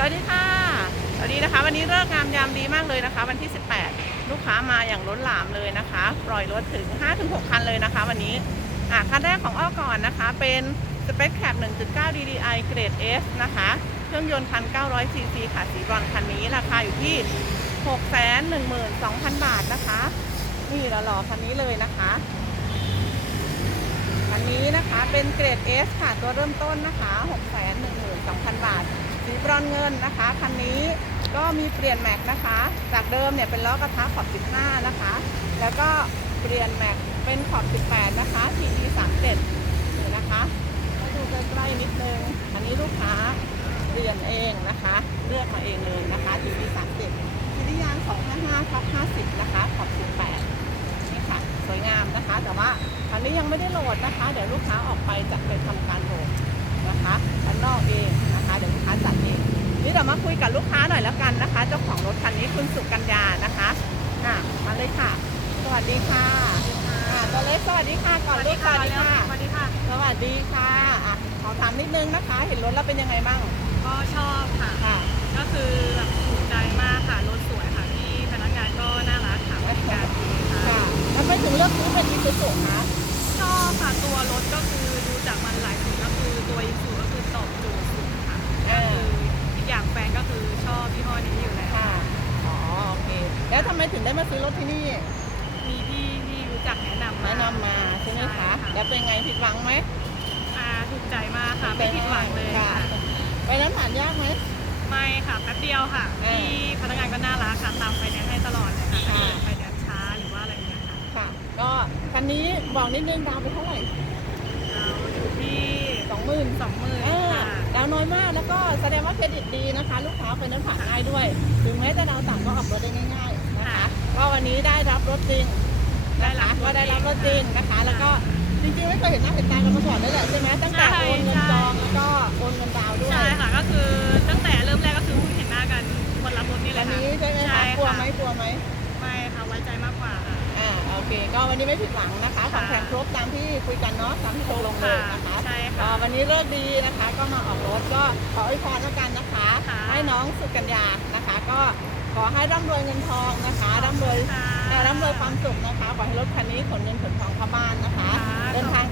สวัสดีค่ะ สวัสดีนะคะ วันนี้เลิกงามยามดีมากเลยนะคะ วันที่ 18 ลูกค้ามาอย่างล้นหลามเลยนะคะ ปล่อยรถถึง 5-6 คันเลยนะคะ วันนี้อะคันแรกของอ้อก่อนนะคะ เป็น Spec Cap 1.9 DDI เกรด S นะคะ เครื่องยนต์1,900 cc ค่ะ สีบรอนคันนี้ราคาอยู่ที่ 612,000 บาทนะคะ นี่หล่อคันนี้เลยนะคะคันนี้นะคะเป็นเกรด S ค่ะ ตัวเริ่มต้นนะคะ 612,000 บาท สีบรอนเงินนะคะ คันนี้ก็มีเปลี่ยนแม็กนะคะ จากเดิมเนี่ยเป็นล้อกระทะขอบ 15 นะคะ แล้วก็เปลี่ยนแม็กเป็นขอบ 18 นะคะ TE 37นี่นะคะมาดูใกล้ๆนิดนึง อันนี้ลูกค้าเปลี่ยนเองนะคะ เลือกมาเองเลยนะคะ TE 37ทีนี้ยาง255ทับ50 นะคะ ขอบ 18 นี่ค่ะ สวยงามนะคะ แต่ว่าอันนี้ยังไม่ได้โหลดนะคะ เดี๋ยวลูกค้าออกไปจะไปทำการโหลดนะคะ นี่เรามาคุยกับลูกค้าหน่อยแล้วกันนะคะ เจ้าของรถคันนี้คุณสุกัญญานะคะอะมาเลยค่ะ สวัสดีค่ะอะตัวเล็กสวัสดีค่ะก่อนลูกสวัสดีค่ะ สวัสดีค่ะ สวัสดีค่ะอะขอถามนิดนึงนะคะ เห็นรถแล้วเป็นยังไงบ้างก็ชอบค่ะ ค่ะ ก็คือแบบถูกใจมากค่ะ รถสวยค่ะที่พนักงานก็น่ารักค่ะบริการดีค่ะ ค่ะแล้วไปถึงเลือกซื้อเป็นอีซูซูคะชอบค่ะตัวรถก็คือดูจากมันหลายสิ่งก็คือตัวอีซู ไมถึงได้มาซื้อรถที่นี่ มีพี่ที่รู้จักแนะนำมาแนะนำมาใช่ไหมคะ แล้วเป็นไงผิดหวังไหมอ่าถูกใจมากค่ะ ไม่ผิดหวังเลยค่ะ ไปน้ำผ่านยากไหมไม่ค่ะแป๊บเดียวค่ะเออที่พนักงานก็น่ารักค่ะตามไฟแนนซ์ให้ตลอดเลยค่ะถ้าค่ะเกิดไฟแนนซ์ช้าหรือว่าอะไรอย่างเงี้ยค่ะค่ะ ก็คันนี้บอกนิดนึงดาวไปเท่าไหร่เราอยู่ที่สองหมื่นสองหมื่นอ่าค่ะดาวน้อยมากแล้วก็แสดงว่าเครดิตดีนะคะ ลูกค้าไปน้ำผ่านง่ายด้วย ถึงแม้จะดาวต่ำก็ออกรถได้ง่าย ๆนะคะก็วันนี้ได้รับรถจริงได้นะรัคะบรถก็ได้รับรถจริงนะคะ แล้วก็จริงๆไม่เคยเห็นหน้าเห็นตากันมาก่อนเลยแหละใช่ไหมตั้งแต่ใช่โอนเงินใช่จองแล้วก็โอนเงินดาวด้วยใช่ค่ะ ก็คือตั้งแต่เริ่มแรกก็คือเพิ่งเห็นหน้ากันคนรับรถนี่เลอัยนค่ะนี้ใช่ไหมใช่คะค่ะกลัวไหมกลัวไหมไม่ค่ะไว้ใจมากกว่าค่ะ อ่าโอเค ก็วันนี้ไม่ผิดหวังนะคะของค่ะแข่งครบตามที่คุยกันเนาะตามที่ตกลงเลยนะคะใช่ก็ค่ะวันนี้เลิกดีนะคะ ก็มาออกรถก็ขออวยพรแล้วกันนะคะ ค่ะ ให้น้องสุกัญญานะคะ ก็ขอให้ร่ำรวยเงินทองนะคะร่ำรวยค่ะเอ่อร่ำรวย ความสุขนะคะขอให้รถคันนี้ขนเงินขนทองเข้าบ้านนะคะค่ะเดินทาง